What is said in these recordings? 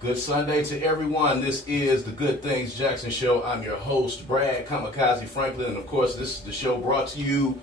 Good Sunday to everyone. This is the Good Things Jackson Show. I'm your host, Brad Kamikaze Franklin. And of course, this is the show brought to you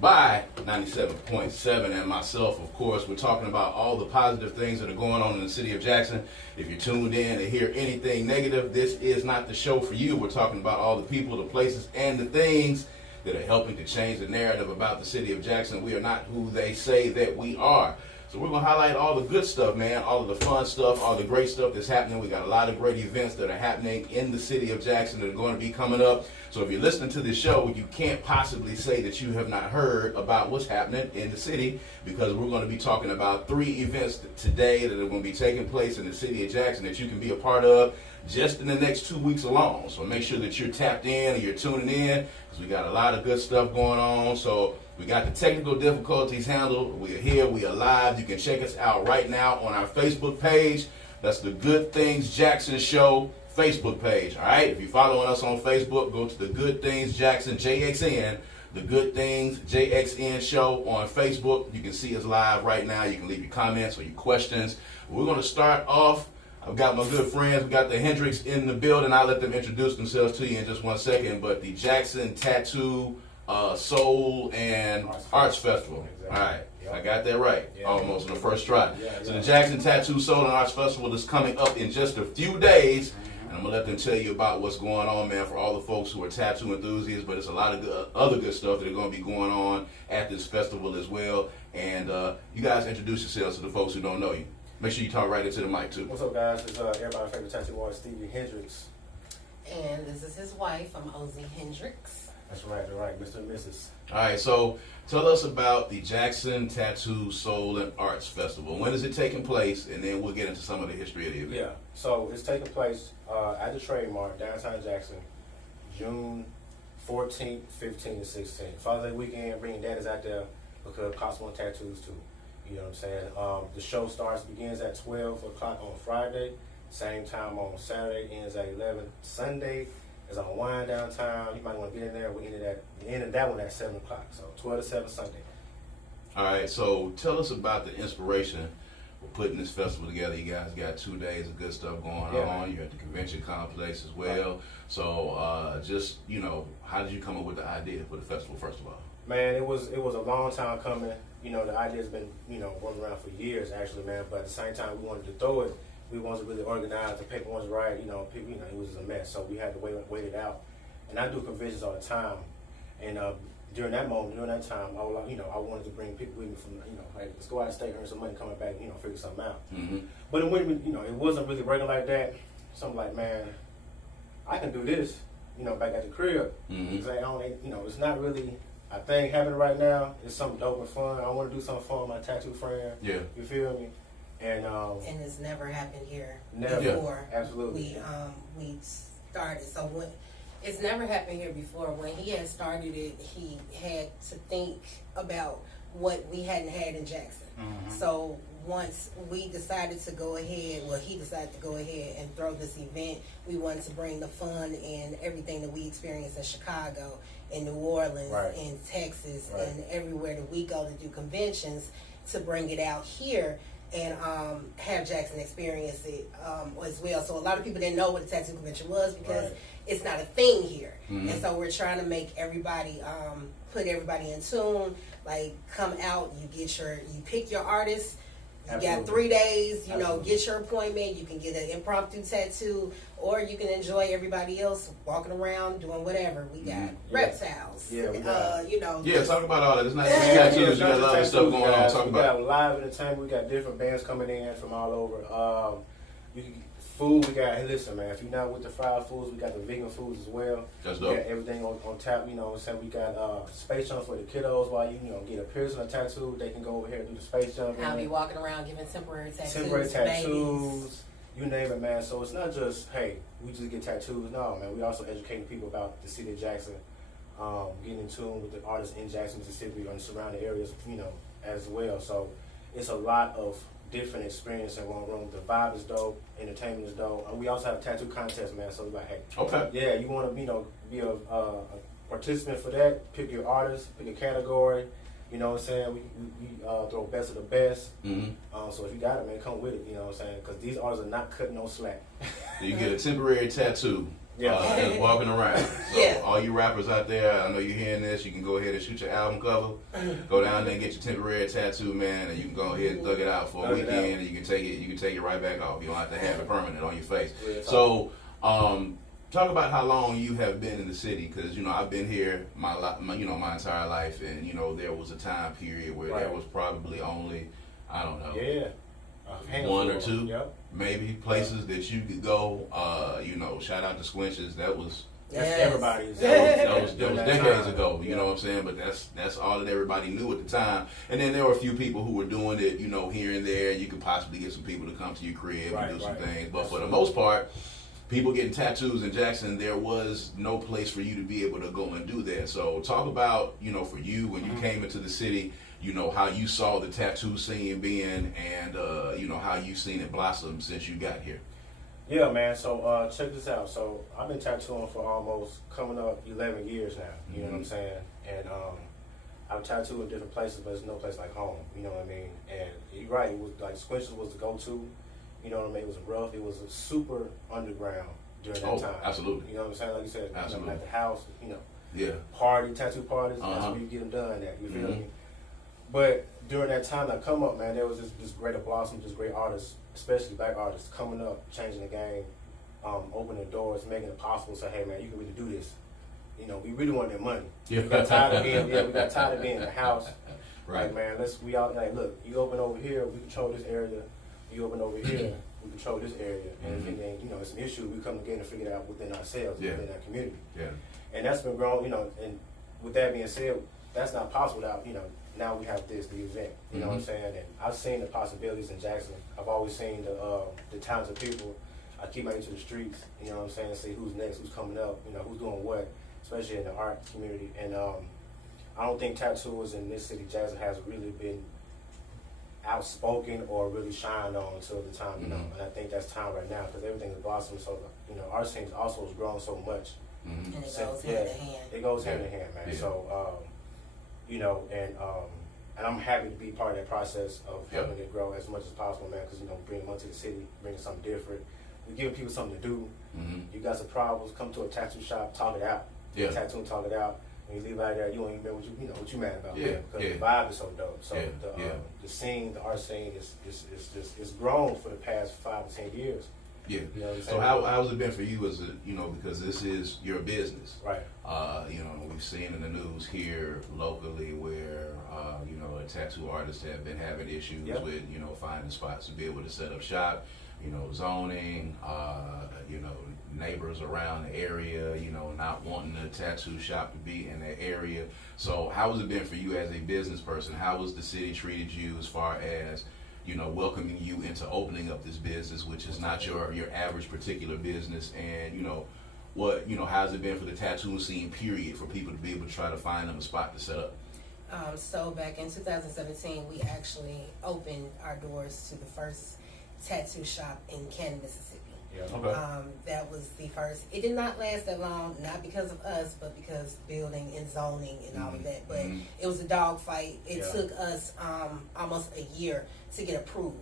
by 97.7 and myself. Of course, we're talking about all the positive things that are going on in the city of Jackson. If you're tuned in to hear anything negative, this is not the show for you. We're talking about all the people, the places, and the things that are helping to change the narrative about the city of Jackson. We are not who they say that we are. So we're going to highlight all the good stuff, man, all of the fun stuff, all the great stuff that's happening. We got a lot of great events that are happening in the city of Jackson that are going to be coming up. So if you're listening to this show, you can't possibly say that you have not heard about what's happening in the city, because we're going to be talking about 3 events today that are going to be taking place in the city of Jackson that you can be a part of just in the next 2 weeks alone. So make sure that you're tapped in and you're tuning in, because we got a lot of good stuff going on. So we got the technical difficulties handled. We are here. We are live. You can check us out right now on our Facebook page. That's the Good Things Jackson Show Facebook page. All right. If you're following us on Facebook, go to the Good Things Jackson JXN, the Good Things JXN Show on Facebook. You can see us live right now. You can leave your comments or your questions. We're going to start off. I've got my good friends. We got the Hendrix in the building. I'll let them introduce themselves to you in just one second. But the Jackson Tattoo Soul and Arts Festival. Exactly. All right, yep. I got that right, almost on the first try. So the Jackson Tattoo Soul and Arts Festival is coming up in just a few days, and I'm gonna let them tell you about what's going on, man, for all the folks who are tattoo enthusiasts. But it's a lot of other good stuff that are gonna be going on at this festival as well. And you guys introduce yourselves to the folks who don't know you. Make sure you talk right into the mic too. What's up, guys? It's everybody's favorite tattoo artist, Ozie Hendrix. And this is his wife. I'm Ozie Hendrix. That's right, Mr. and Mrs. All right, so tell us about the Jackson Tattoo Soul and Arts Festival. When is it taking place? And then we'll get into some of the history of the event. Yeah, so it's taking place at the Mart, downtown Jackson, June 14th, 15th, and 16th. Father's Day weekend, bringing daddies out there because cops want tattoos too. You know what I'm saying? The show begins at 12 o'clock on Friday, same time on Saturday, ends at 11. Sunday is on Wine downtown. You might want to get in there. We ended that one at 7 o'clock. So 12 to 7 Sunday. All right, so tell us about the inspiration for putting this festival together. You guys got 2 days of good stuff going on. You're at the convention complex as well. Right. So just, how did you come up with the idea for the festival, first of all? Man, it was a long time coming. The idea's been, running around for years, actually, man. But at the same time, we wanted to throw it. We wanted to really organize. The paper wasn't right. People, it was a mess. So we had to wait it out. And I do conventions all the time. And during that time, I wanted to bring people with me from, hey, let's go out of state, earn some money, coming back, figure something out. Mm-hmm. But it wasn't really working like that. So I'm like, man, I can do this, back at the crib. Mm-hmm. It's not really a thing happening right now. It's something dope and fun. I want to do something fun with my tattoo friend. Yeah. You feel me? And it's never happened here before. Yeah, absolutely. We started. So when it's never happened here before. When he had started it, he had to think about what we hadn't had in Jackson. Mm-hmm. So once we decided to go ahead, he decided to go ahead and throw this event. We wanted to bring the fun and everything that we experienced in Chicago, in New Orleans, in Texas, and everywhere that we go to do conventions, to bring it out here and have Jackson experience it as well. So a lot of people didn't know what a tattoo convention was because it's not a thing here. Mm-hmm. And so we're trying to make everybody, put everybody in tune, like come out, you pick your artist. You got 3 days, get your appointment. You can get an impromptu tattoo, or you can enjoy everybody else walking around doing whatever. We got reptiles. Yeah, talk about all that. It's not just tattoos. You got a lot of stuff going on. Talk about. We got live entertainment. We got different bands coming in from all over. Food, we got, hey, listen, man, if you're not with the fried foods, we got the vegan foods as well. That's dope. We got everything on tap, what I'm saying? We got space jump for the kiddos while you get a piercing or tattoo. They can go over here and do the space jump. I'll be walking around giving temporary tattoos. Temporary tattoos, you name it, man. So it's not just, hey, we just get tattoos. No, man, we also educating people about the city of Jackson, getting in tune with the artists in Jackson, Mississippi, and surrounding areas, as well. So it's a lot of different experience in one room. The vibe is dope, entertainment is dope. We also have a tattoo contest, man. So we're like, hey, you want to, be a participant for that? Pick your artist, pick a category. You know what I'm saying? We throw best of the best. Mm-hmm. So if you got it, man, come with it. You know what I'm saying? Because these artists are not cutting no slack. You get a temporary tattoo. Yeah. Just walking around. So Yeah. all you rappers out there, I know you're hearing this, you can go ahead and shoot your album cover. Go down there and get your temporary tattoo, man, and you can go ahead and thug it out for a Thug it weekend, out. and you can take it right back off. You don't have to have it permanent on your face. Real talk. So, talk about how long you have been in the city, because I've been here my entire life, and there was a time period where there was probably only, I don't know, Yeah. one or two, Yep. maybe places that you could go. Shout out to Squinches. That was That's Yes. everybody's. that was during that decades time. ago. You Yeah. know what I'm saying? But that's all that everybody knew at the time. And then there were a few people who were doing it, here and there. You could possibly get some people to come to your crib Right, and do some right. things. But for the Absolutely. most part, people getting tattoos in Jackson, there was no place for you to be able to go and do that. So talk about, for you when you came into the city, how you saw the tattoo scene being, and how you seen it blossom since you got here. Yeah, man. So check this out. So I've been tattooing for almost coming up 11 years now. You know what I'm saying? And I've tattooed in different places, but there's no place like home. You know what I mean? And you're right. It was like Squinches was the go-to. You know what I mean? It was rough. It was a super underground during that time. Absolutely. You know what I'm saying? Like you said, Absolutely. at the house, Yeah. tattoo parties, that's Uh-huh. where you get them done at. You feel Mhm. me? But during that time I come up, man, there was this greater blossom, just great artists, especially black artists, coming up, changing the game, opening the doors, making it possible. Say, hey, man, you can really do this. We really want that money. Yeah. We got tired of being in the house. Right. Like, man, we out. Like, look, you open over here, we control this area. You open over here, we control this area. And if anything, it's an issue, we come together and figure it out within ourselves, within our community. Yeah. And that's been grown. And with that being said, that's not possible without, now we have the event. You know what I'm saying? And I've seen the possibilities in Jackson. I've always seen the talented people. I keep out into the streets, you know what I'm saying, and see who's next, who's coming up, who's doing what, especially in the art community. And I don't think tattooers in this city, Jackson, has really been outspoken or really shined on until the time, And I think that's time right now, because everything is blossoming. So, our scene also has grown so much. Mm-hmm. And it So, goes hand in hand. It goes hand in hand, man. Yeah. So, and I'm happy to be part of that process of helping it grow as much as possible, man. Because bringing money to the city, bringing something different, we giving people something to do. Mm-hmm. You got some problems, come to a tattoo shop, talk it out. Yeah. Tattoo and talk it out. When you leave out there, you don't even know what you mad about. Yeah, Because yeah. the vibe is so dope. So Yeah, the scene, the art scene is grown for the past 5 to 10 years. Yeah. You know what I'm So saying? how's it been for you as because this is your business? Right. We've seen in the news here locally where tattoo artists have been having issues Yep. with finding spots to be able to set up shop. Zoning. Neighbors around the area. Not wanting a tattoo shop to be in that area. So how has it been for you as a business person? How has the city treated you as far as welcoming you into opening up this business, which is not your average particular business, and how's it been for the tattoo scene period for people to be able to try to find them a spot to set up? So back in 2017, we actually opened our doors to the first tattoo shop in Canton, Mississippi. Yeah. Okay. That was the first. It did not last that long, not because of us, but because building and zoning and all of that. But it was a dog fight. It took us almost a year to get approved.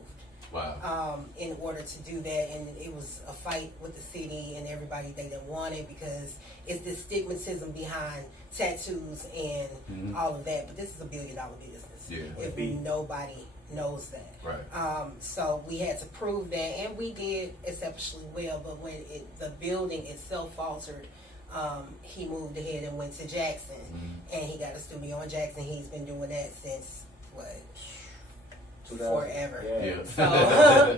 Wow. In order to do that, and it was a fight with the city and everybody. They didn't want it because it's this stigmatism behind tattoos and all of that. But this is $1 billion business. Yeah. If nobody knows that. Right. So we had to prove that, and we did exceptionally well. But when the building itself faltered, he moved ahead and went to Jackson, and he got a studio in Jackson. He's been doing that since forever. Yeah.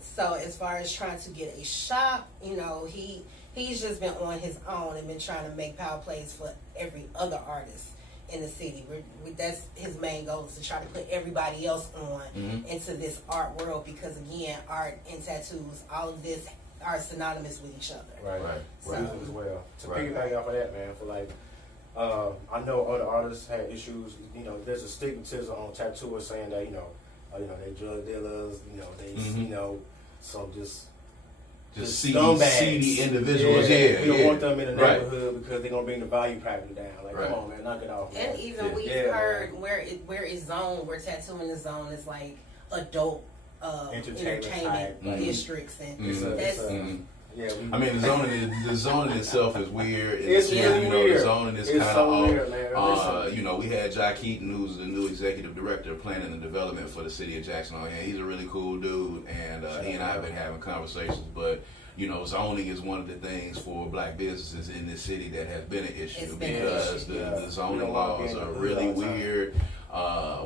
So as far as trying to get a shop, he's just been on his own and been trying to make power plays for every other artist in the city. That's his main goal, is to try to put everybody else on into this art world, because again, art and tattoos, all of this are synonymous with each other. Right. So- As well. To Right. piggyback off of that, man, for I know other artists had issues. There's a stigmatism on tattooers saying that they drug dealers. They Mhm. so just Just scumbags. seedy individuals. We don't yeah. want them in the Right. neighborhood because they're gonna bring the value practice down. Like, Right. come on, man, knock it off. Man. And even we've Yeah, heard where it's zoned, where tattooing is zoned is like adult entertainment type, like, districts, and It's a, yeah, I mean, the zoning itself is weird. It's really you know, weird. the zoning is It's kind of so off. weird, man. You know, we had Jack Keaton, who's the new executive director of planning and development for the city of Jackson. And he's a really cool dude, and he and I have been having conversations. But you know, zoning is one of the things for black businesses in this city that has been an issue because the zoning laws are really weird.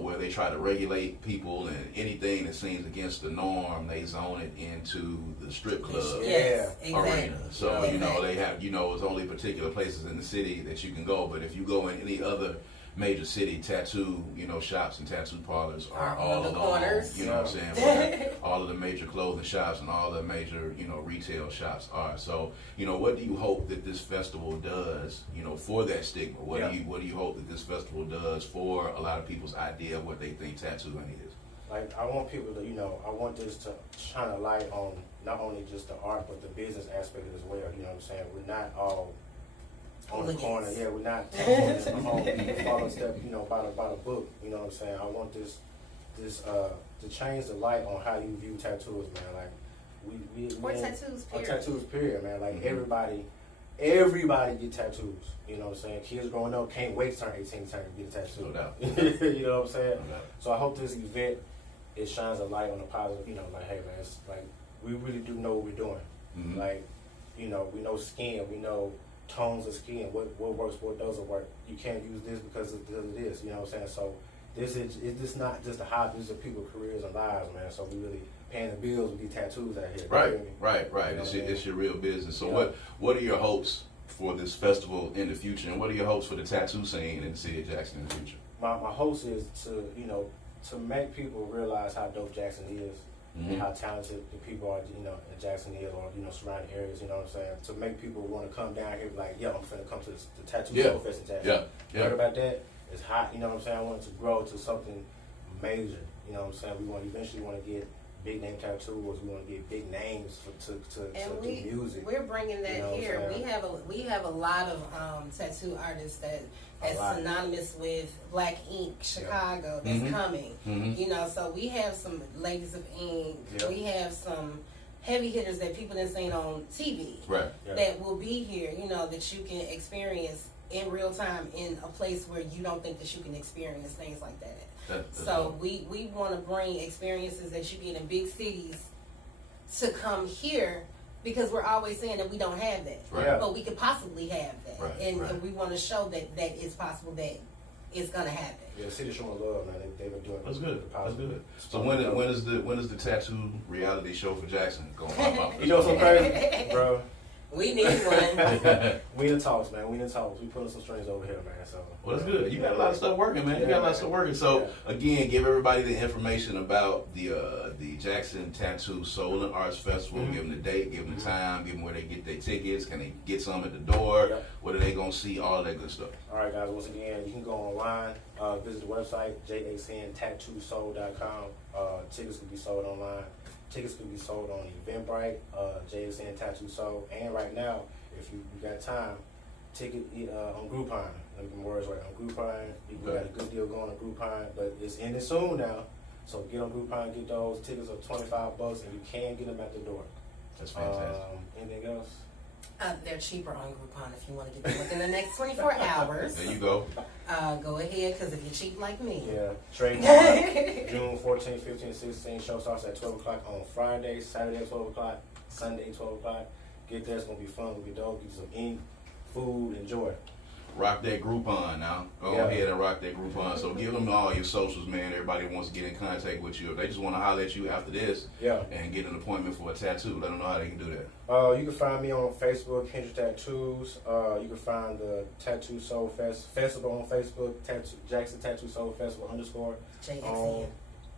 Where they try to regulate people and anything that seems against the norm, they zone it into the strip club arena. So you know they have it's only particular places in the city that you can go. But if you go in any other major city, tattoo shops and tattoo parlors are all on the along. corners. You know what I'm saying? Where all of the major clothing shops and all the major retail shops are. So what do you hope that this festival does? For that stigma. What do you hope that this festival does for a lot of people's idea of what they think tattooing is? Like, I want people to, I want this to shine a light on not only just the art, but the business aspect as well. You know what I'm saying? We're not all on the corner. Yeah, we're not follow step, by the book. You know what I'm saying? I want this to change the light on how you view tattoos, man. Like, or tattoos, period. Or tattoos, period, man. Like, everybody get tattoos. You know what I'm saying? Kids growing up can't wait to turn 18 to get a tattoo. No doubt. You know what I'm saying? No doubt. So I hope this event, it shines a light on the positive, like, hey, man, it's like, we really do know what we're doing. Mm-hmm. Like, we know skin, we know tones of skin, what works, what doesn't work. You can't use this because of this, you know what I'm saying? So this is not just a hobby, this is people's careers and lives, man. So we really paying the bills with these tattoos out here. Right. You know It's your real business. So what are your hopes for this festival in the future, and what are your hopes for the tattoo scene in the city of Jackson in the future? My hopes is to make people realize how dope Jackson is. Mm-hmm. And how talented the people are, in Jackson is, or surrounding areas. You know what I'm saying? To make people want to come down here, like, yo, I'm finna come to the Tattoo Soul Fest in Jackson. Heard about that? It's hot. You know what I'm saying? I want it to grow to something major. You know what I'm saying? We eventually want to get big name tattooers. We want to get big names to do music. We're bringing that here. We have a lot of tattoo artists that's synonymous with Black Ink Chicago that's coming. Mm-hmm. So we have some Ladies of Ink. We have some heavy hitters that people have seen on TV that will be here. That you can experience in real time in a place where you don't think that you can experience things like that. So we want to bring experiences that you get in big cities to come here, because we're always saying that we don't have that, but we could possibly have that, and we want to show that it's possible that it's gonna happen. Yeah, the city showing love, man. They've been doing. That's good. That's good. So when is the tattoo reality show for Jackson going to pop up? You know what's so crazy, bro? We need one. We in the talks, man. We putting some strings over here, man. So well, that's good. You got a lot of stuff working, man. You got a lot of stuff working. So again, give everybody the information about the Jackson Tattoo Soul and Arts Festival. Give them the date, give them the time, give them where they get their tickets. Can they get some at the door? What are they gonna see? All that good stuff. All right, guys. Once again, you can go online, visit the website JXNTattooSoul.com. Tickets can be sold online. Tickets can be sold on Eventbrite, JXN Tattoo Soul, and right now, if you got time, ticket on Groupon. Let me get my words right. On Groupon, we got a good deal going on Groupon, but it's ending soon now. So get on Groupon, get those tickets are $25, and you can get them at the door. That's fantastic. Anything else? They're cheaper on Groupon if you want to get them within the next 24 hours. There you go. Go ahead, because if you're cheap like me. Yeah. Trademark. June 14, 15, 16. Show starts at 12 o'clock on Friday, Saturday at 12 o'clock, Sunday 12 o'clock. Get there. It's going to be fun. It's going to be dope. Get some ink, food, enjoy. Rock that Groupon now. Go ahead and rock that Groupon. So give them all your socials, man. Everybody wants to get in contact with you. If they just want to holler at you after this and get an appointment for a tattoo, let them know how they can do that. You can find me on Facebook, Hendrix Tattoos. You can find the Tattoo Soul Festival on Facebook, Jackson Tattoo Soul Festival _ JXN. On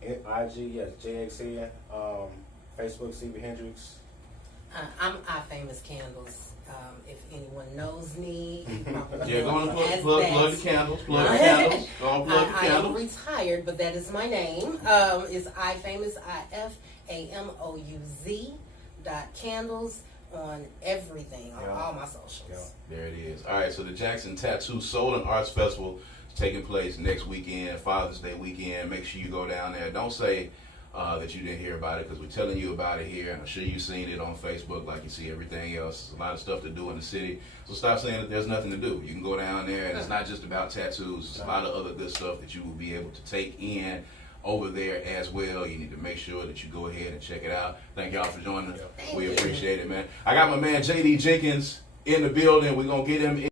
IG, yes, JXN. Facebook, Ozie Hendrix. I'm iFamous Candles. If anyone knows me, go on and plug the candles. Plug the candles. Go on, plug the candles. I am retired, but that is my name. It's iFamous, IFAMOUZ. Mart.candles on everything, on all my socials. Yeah. There it is. All right, so the Jackson Tattoo Soul and Arts Festival is taking place next weekend, Father's Day weekend. Make sure you go down there. Don't say that you didn't hear about it, because we're telling you about it here, and I'm sure you've seen it on Facebook like you see everything else. There's a lot of stuff to do in the city, so stop saying that there's nothing to do. You can go down there, and it's not just about tattoos. There's a lot of other good stuff that you will be able to take in over there as well. You need to make sure that you go ahead and check it out. Thank y'all for joining us. Thank We you. appreciate it, man. I got my man JD Jenkins in the building. We're going to get him in.